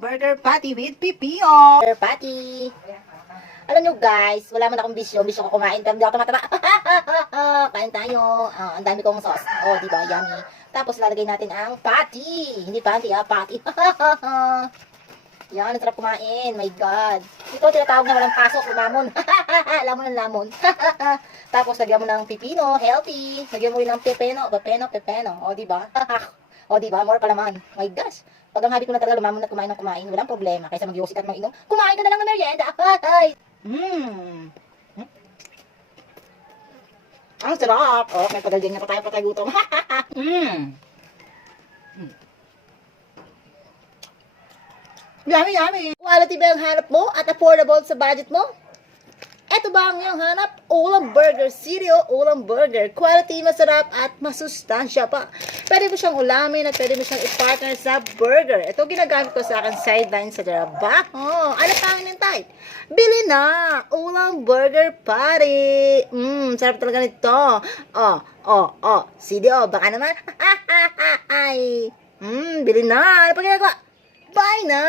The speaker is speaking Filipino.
Burger patty with pipino. Burger patty. Alam nyo guys, wala man akong bisyo. Bisyo ko kumain pero hindi ako tumataba. Kain tayo. Ang dami kong sauce. Oh, di ba? Yummy. Tapos lalagay natin ang patty. Hindi patty, patty. Yan, ang sarap kumain. My God. Ito tinatawag na walang pasok. Lamon. Lamon ng lamon. Tapos lagyan mo ng pipino. Healthy. Lagyan mo rin ng pepeno. O, di ba? O, di ba? More palaman. My gosh. Pag ang habi ko na talaga lumamon at kumain ng kumain, walang problema. Kaysa mag-iusit at mag-inom, kumain ka na lang ng merienda. Ang sarap. Oh, may pagalging na pa tayo patay gutom. Yummy, yummy. Quality ba yung hanap mo at affordable sa budget mo? Eto ba ang iyong hanap? Ulam Burger Cereal, Ulam Burger. Quality, masarap at masustansya pa. Pwede mo siyang ulamin at pwede mo siyang i-partner sa burger. Ito ginagamit ko sa akin sideline sa trabaho. Ano pa ang inintay? Bili na! Ulam Burger Patty! Sarap talaga nito. CDO, baka naman. Bili na! Ano pa ginagawa? Bye na!